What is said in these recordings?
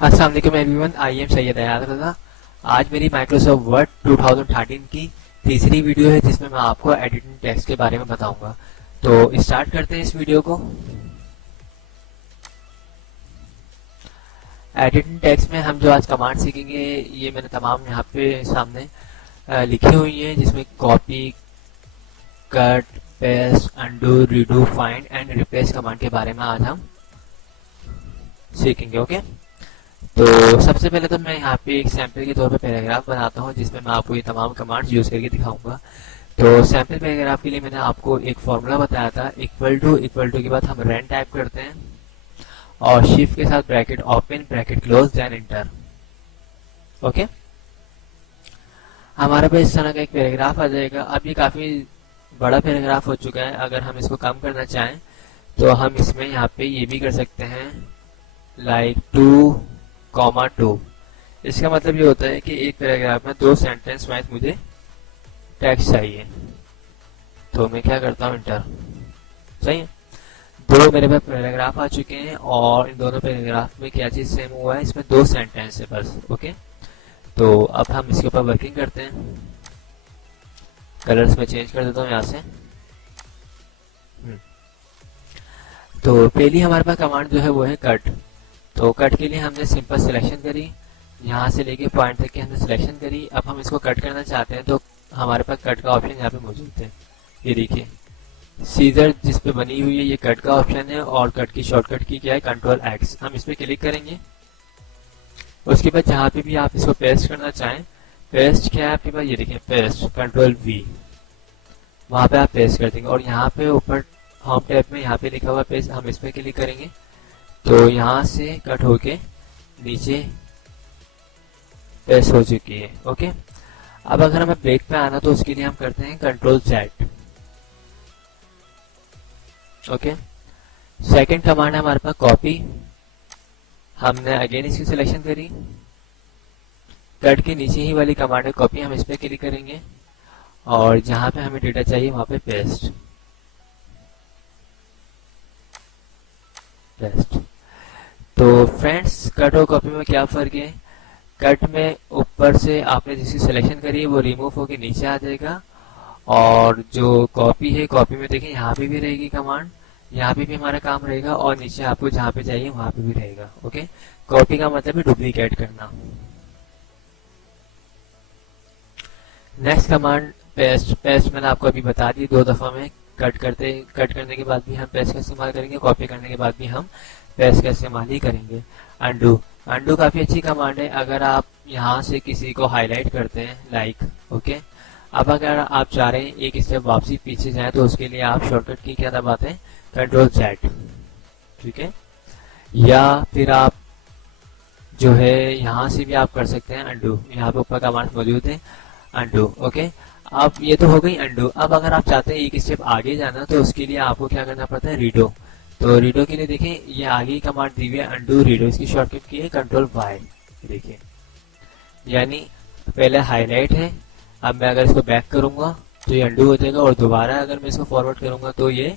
अस्सलाम वालेकुम everyone, I am Syed हयात रज़ा। आज मेरी माइक्रोसॉफ्ट वर्ड 2013 की तीसरी वीडियो है जिसमें मैं आपको एडिटिंग टेक्स्ट के बारे में बताऊंगा। तो स्टार्ट करते हैं इस वीडियो को। एडिटिंग टेक्स्ट में हम जो आज कमांड सीखेंगे ये मैंने तमाम यहाँ पे सामने लिखी हुई है, जिसमें copy, cut, paste, undo, redo, find and replace command के बारे में आज हम सीखेंगे। ओके, तो सबसे पहले तो मैं यहाँ पे एक सैंपल के तौर पे पैराग्राफ बनाता हूँ जिसमें मैं आपको ये तमाम कमांड्स यूज करके दिखाऊंगा। तो सैंपल पैराग्राफ के लिए मैंने आपको एक फॉर्मूला बताया था, इक्वल टू के बाद हम रन टाइप करते हैं और शिफ्ट के साथ bracket open, bracket close, then enter. Okay, हमारे पास इस तरह का एक पैराग्राफ आ जाएगा। अब ये काफी बड़ा पैराग्राफ हो चुका है। अगर हम इसको कम करना चाहें तो हम इसमें यहाँ पे ये भी कर सकते हैं, लाइक 2,2। इसका मतलब ये होता है कि एक पैराग्राफ में 2 सेंटेंस वाइज मुझे टेक्स्ट चाहिए। तो मैं क्या करता हूँ, इंटर। सही है, 2 मेरे पास पैराग्राफ आ चुके हैं और इन दोनों पैराग्राफ में क्या चीज सेम हुआ है, इसमें 2 सेंटेंस है बस। ओके, तो अब हम इसके ऊपर वर्किंग करते हैं। कलर्स में चेंज कर देता हूँ यहाँ से। तो पहली हमारे पास कमांड जो है वो है कट। तो कट के लिए हमने सिंपल सिलेक्शन करी, यहाँ से लेके पॉइंट तक की हमने सिलेक्शन करी। अब हम इसको कट करना चाहते हैं तो हमारे पास कट का ऑप्शन यहाँ पे मौजूद है। ये देखिए, सीजर जिस पे बनी हुई है ये कट का ऑप्शन है और कट की शॉर्टकट की क्या है, कंट्रोल एक्स। हम इस पे क्लिक करेंगे। उसके बाद जहाँ पे भी आप इसको पेस्ट करना चाहें, पेस्ट क्या है आपके पास, ये देखिए पेस्ट, कंट्रोल वी, वहां पे आप पेस्ट कर देंगे। और यहाँ पे ऊपर होम टैब में यहाँ पे लिखा हुआ पेस्ट, हम इस पे क्लिक करेंगे तो यहाँ से कट होके नीचे पेस्ट हो चुकी है। ओके, अब अगर हमें ब्रेक पे आना तो उसके लिए हम करते हैं control Z। Okay, second command है हमारे पास कॉपी। हमने अगेन इसकी सिलेक्शन करी, कट के नीचे ही वाली कमांड है कॉपी, हम इस पे क्लिक करेंगे और जहां पे हमें डेटा चाहिए वहां पे पेस्ट। तो फ्रेंड्स, कट और कॉपी में क्या फर्क है, कट में ऊपर से आपने जिसकी सिलेक्शन करी है वो रिमूव होके नीचे आ जाएगा, और जो कॉपी है, कॉपी में देखिए यहाँ पे भी रहेगी कमांड, यहाँ पे भी हमारा काम रहेगा और नीचे आपको जहाँ पे चाहिए वहां पे भी रहेगा। ओके, कॉपी का मतलब है डुप्लीकेट करना। Next command paste. पेस्ट मैंने आपको अभी बता दी 2 दफा में। कट करने के बाद भी हम पेस्ट का इस्तेमाल करेंगे, कॉपी करने के बाद भी हम पेस्ट का इस्तेमाल ही करेंगे। अंडू। अंडू काफी अच्छी कमांड है अगर आप यहाँ से किसी को हाईलाइट करते हैं, लाइक। ओके, अब अगर आप चाह रहे हैं एक स्टेप वापसी पीछे जाए तो उसके लिए आप शॉर्टकट की क्या दबाते हैं, कंट्रोल Z। ठीक है, या फिर आप जो है यहाँ से भी आप कर सकते हैं अंडू। यहाँ पे ऊपर कमांड मौजूद है, अंडू। ओके, अब ये तो हो गई अंडू। अब अगर आप चाहते हैं एक स्टेप आगे जाना तो उसके लिए आपको क्या करना पड़ता है, रीडो। तो रीडो के लिए देखें ये आगे ही कमांड दी हुई है, अंडू रीडो। इसकी शॉर्टकट की है कंट्रोल Y। देखिए, यानी पहले हाईलाइट है, अब मैं अगर इसको बैक करूंगा तो ये अंडू हो जाएगा और दोबारा अगर मैं इसको फॉरवर्ड करूंगा तो ये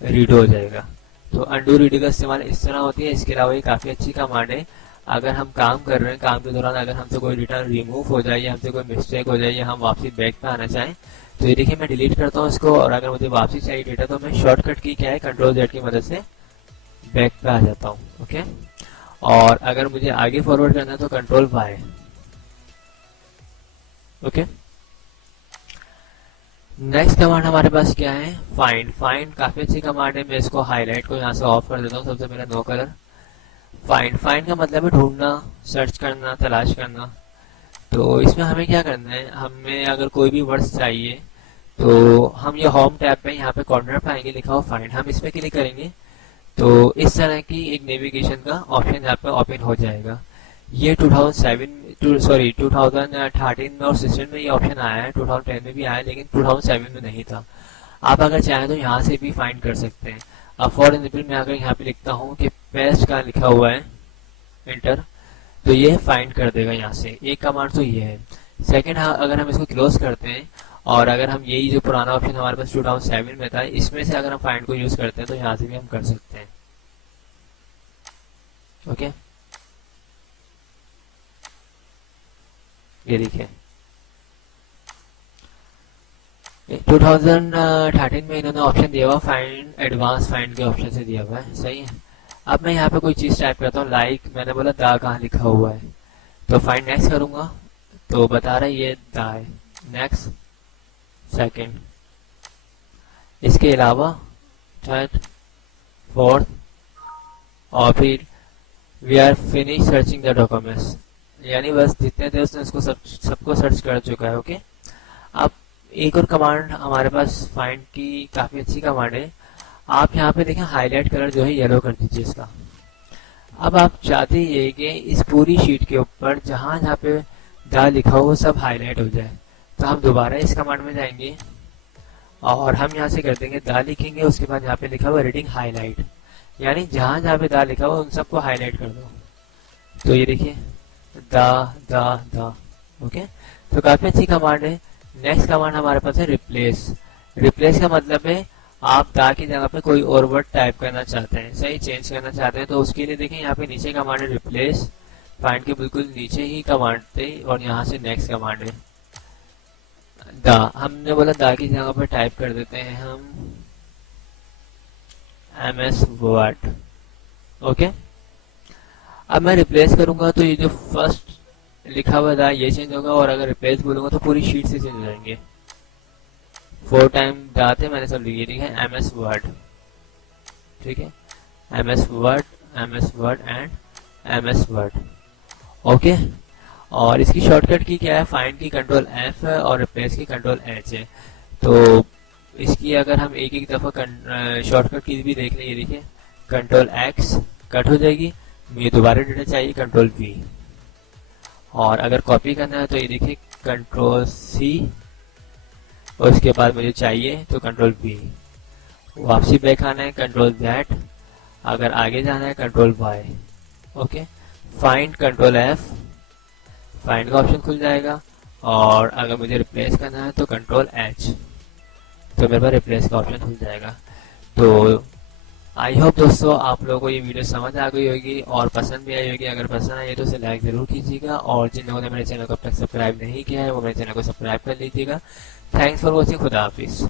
रीडो हो जाएगा। तो अंडू रीडो का इस्तेमाल इस तरह होती है। इसके अलावा ये काफी अच्छी कमांड है अगर हम काम कर रहे हैं, काम के दौरान अगर हमसे कोई डेटा रिमूव हो जाए या हमसे कोई मिस्टेक हो जाए या हम वापसी बैक पे आना चाहें तो ये देखिए मैं डिलीट करता हूँ इसको, और अगर मुझे वापसी चाहिए डेटा तो मैं शॉर्टकट की क्या है, कंट्रोल Z की मदद से बैक पे आ जाता हूँ। ओके, और अगर मुझे आगे फॉरवर्ड करना है तो control Y। Okay, next command हमारे पास क्या है, फाइंड। फाइंड काफी अच्छी कमांड है। मैं इसको हाईलाइट को यहाँ से ऑफ कर देता हूँ, सबसे पहले नो कलर। फाइंड। फाइंड का मतलब है ढूंढना, सर्च करना, तलाश करना। तो इसमें हमें क्या करना है, हमें अगर कोई भी वर्ड्स चाहिए तो हम ये होम टैब पे यहाँ पे कॉर्नर पे आएंगे, लिखा हो फाइंड, हम इस पे क्लिक करेंगे तो इस तरह की एक नेविगेशन का ऑप्शन यहाँ पे ओपन हो जाएगा। ये 2013 में और 16 में ये ऑप्शन आया है, 2010 में भी आया है लेकिन 2007 में नहीं था। आप अगर चाहें तो यहाँ से भी फाइंड कर सकते हैं। अब फॉर एग्जाम्पल मैं अगर यहाँ पे लिखता हूँ कि पेस्ट का लिखा हुआ है, इंटर, तो ये फाइंड कर देगा यहाँ से। एक कमांड तो ये है। सेकंड, अगर हम इसको क्लोज करते हैं और अगर हम यही जो पुराना ऑप्शन हमारे पास 2007 में था इसमें से अगर हम फाइंड को यूज करते हैं तो यहाँ से भी हम कर सकते हैं। ओके, ये देखिए 2013 में इन्होंने ऑप्शन दिया हुआ फाइंड, एडवांस फाइंड के ऑप्शन से दिया हुआ है, सही है। अब मैं यहाँ पे कोई चीज टाइप करता हूँ, लाइक मैंने बोला दा कहाँ लिखा हुआ है, तो फाइंड नेक्स्ट करूंगा तो बता रहा है ये दा है। नेक्स्ट, सेकंड, इसके अलावा थर्ड, फोर्थ, और फिर we are finish searching the documents, यानी बस जितने थे उसने इसको सबको सर्च कर चुका है। ओके, अब एक और कमांड हमारे पास फाइंड की काफी अच्छी कमांड है। आप यहाँ पे देखें हाईलाइट कलर जो है येलो कर दीजिए इसका। अब आप चाहते ये कि इस पूरी शीट के ऊपर जहां जहाँ पे दा लिखा हो वो सब हाईलाइट हो जाए, तो हम दोबारा इस कमांड में जाएंगे और हम यहाँ से कर देंगे दा लिखेंगे, उसके बाद यहाँ पे लिखा हुआ रीडिंग हाईलाइट, यानी जहां जहाँ पे दा लिखा हुआ उन सबको हाईलाइट कर दो। तो ये देखिए दा दा दा। ओके, तो काफी अच्छी कमांड है। नेक्स्ट कमांड हमारे पास है रिप्लेस। रिप्लेस का मतलब है आप दा की जगह पे कोई और वर्ड टाइप करना चाहते हैं, सही चेंज करना चाहते हैं, तो उसके लिए देखें यहाँ पे नीचे कमांड है रिप्लेस, फाइंड के बिल्कुल नीचे ही कमांड थे और यहाँ से नेक्स्ट कमांड है दा। हमने बोला दा की जगह पे टाइप कर देते हैं हम MS वर्ड। ओके, अब मैं रिप्लेस करूंगा तो ये जो फर्स्ट लिखा हुआ था ये चेंज होगा, और अगर रिप्लेस बोलूंगा तो पूरी शीट से चेंज हो जाएंगे। 4 टाइम जाते मैंने सब लिखे, ठीक है, MS वर्ड, ठीक है, MS word and MS word. Okay, और इसकी शॉर्टकट की क्या है, फाइंड की कंट्रोल F है और रिप्लेस की कंट्रोल H है। तो इसकी अगर हम एक एक दफा शॉर्टकट की भी देख लें, ये देखिए कंट्रोल X कट हो जाएगी, मुझे दोबारा डेटा चाहिए कंट्रोल V, और अगर कॉपी करना है तो ये देखिए कंट्रोल C, और उसके बाद मुझे चाहिए तो कंट्रोल V, वापसी बैक आना है कंट्रोल Z, अगर आगे जाना है control Y। Okay, find control F, find का ऑप्शन खुल जाएगा, और अगर मुझे रिप्लेस करना है तो कंट्रोल H, तो मेरे पास रिप्लेस का ऑप्शन खुल जाएगा। तो आई होप दोस्तों आप लोगों को ये वीडियो समझ आ गई होगी और पसंद भी आई होगी। अगर पसंद आई तो उसे लाइक जरूर कीजिएगा, और जिन लोगों ने मेरे चैनल को अब तक सब्सक्राइब नहीं किया है वो मेरे चैनल को सब्सक्राइब कर लीजिएगा। थैंक्स फॉर वॉचिंग, खुदा हाफिज।